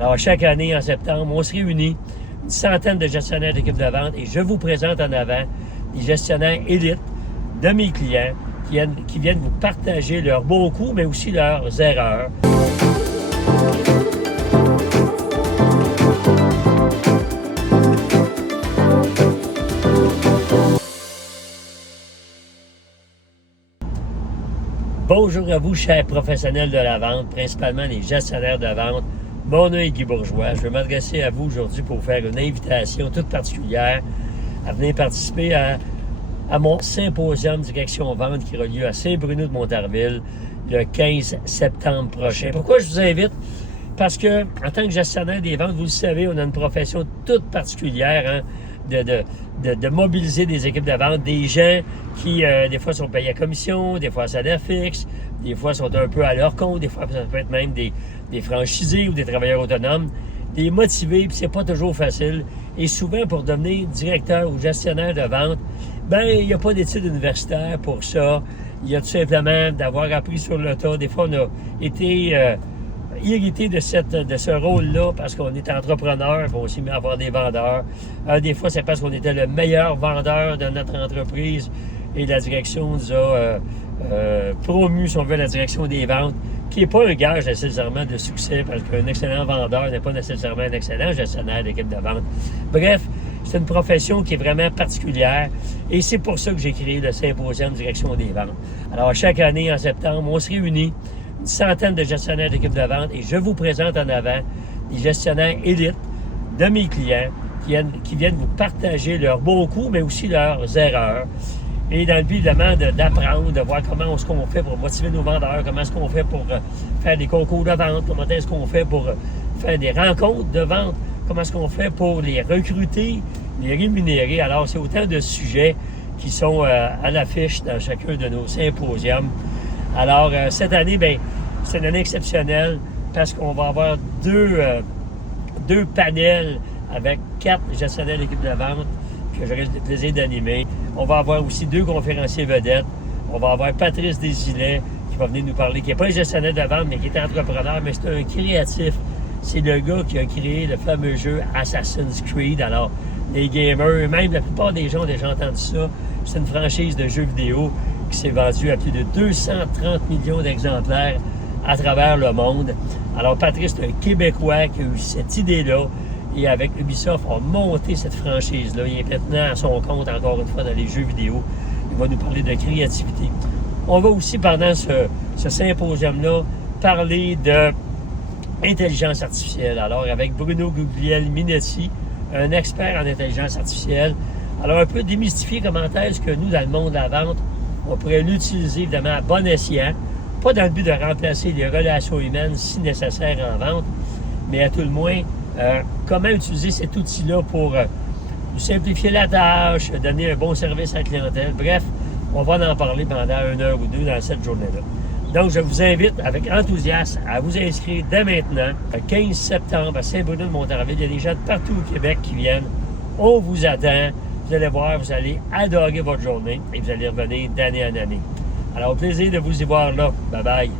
Alors, chaque année, en septembre, on se réunit, une centaine de gestionnaires d'équipes de vente, et je vous présente en avant des gestionnaires élites de mes clients qui viennent vous partager leurs bons coups, mais aussi leurs erreurs. Bonjour à vous, chers professionnels de la vente, principalement les gestionnaires de vente. Mon nom est Guy Bourgeois. Je vais m'adresser à vous aujourd'hui pour vous faire une invitation toute particulière à venir participer à mon symposium Direction Vente qui aura lieu à Saint-Bruno-de-Montarville le 15 septembre prochain. Pourquoi je vous invite? Parce que, en tant que gestionnaire des ventes, vous le savez, on a une profession toute particulière, de mobiliser des équipes de vente, des gens qui, des fois, sont payés à commission, des fois à salaire fixe, des fois sont un peu à leur compte, des fois, ça peut être même des franchisés ou des travailleurs autonomes, des motivés, puis c'est pas toujours facile. Et souvent, pour devenir directeur ou gestionnaire de vente, ben il n'y a pas d'études universitaires pour ça. Il y a tout simplement d'avoir appris sur le tas. Des fois, on a été irrité de ce rôle-là parce qu'on est entrepreneur, puis on s'est mis à avoir des vendeurs. Des fois, c'est parce qu'on était le meilleur vendeur de notre entreprise et la direction nous a promu, si on veut, la direction des ventes, qui n'est pas un gage nécessairement de succès parce qu'un excellent vendeur n'est pas nécessairement un excellent gestionnaire d'équipe de vente. Bref, c'est une profession qui est vraiment particulière et c'est pour ça que j'ai créé le symposium Direction des ventes. Alors, chaque année, en septembre, on se réunit, une centaine de gestionnaires d'équipe de vente, et je vous présente en avant des gestionnaires élites de mes clients qui viennent vous partager leurs bons coups, mais aussi leurs erreurs. Et dans le but, évidemment, d'apprendre, de voir comment est-ce qu'on fait pour motiver nos vendeurs, comment est-ce qu'on fait pour faire des concours de vente, comment est-ce qu'on fait pour faire des rencontres de vente, comment est-ce qu'on fait pour les recruter, les rémunérer. Alors, c'est autant de sujets qui sont à l'affiche dans chacun de nos symposiums. Alors, cette année, bien, c'est une année exceptionnelle parce qu'on va avoir deux panels avec 4 gestionnaires d'équipe de vente que j'aurai le plaisir d'animer. On va avoir aussi 2 conférenciers vedettes. On va avoir Patrice Desilets qui va venir nous parler, qui n'est pas un gestionnaire de vente, mais qui est entrepreneur, mais c'est un créatif. C'est le gars qui a créé le fameux jeu Assassin's Creed. Alors, les gamers, même la plupart des gens ont déjà entendu ça. C'est une franchise de jeux vidéo qui s'est vendue à plus de 230 millions d'exemplaires à travers le monde. Alors, Patrice, c'est un Québécois qui a eu cette idée-là. Et avec Ubisoft, on a monté cette franchise-là. Il est maintenant à son compte, encore une fois, dans les jeux vidéo. Il va nous parler de créativité. On va aussi, pendant ce symposium-là, parler d'intelligence artificielle. Alors, avec Bruno Guglielminetti, un expert en intelligence artificielle. Alors, un peu démystifier comment est-ce que nous, dans le monde de la vente, on pourrait l'utiliser, évidemment, à bon escient. Pas dans le but de remplacer les relations humaines si nécessaire en vente, mais à tout le moins, comment utiliser cet outil-là pour nous simplifier la tâche, donner un bon service à la clientèle. Bref, on va en parler pendant 1 heure ou 2 dans cette journée-là. Donc, je vous invite avec enthousiasme à vous inscrire dès maintenant, le 15 septembre à Saint-Bruno-de-Montarville. Il y a des gens de partout au Québec qui viennent. On vous attend. Vous allez voir, vous allez adorer votre journée et vous allez revenir d'année en année. Alors, au plaisir de vous y voir là. Bye bye.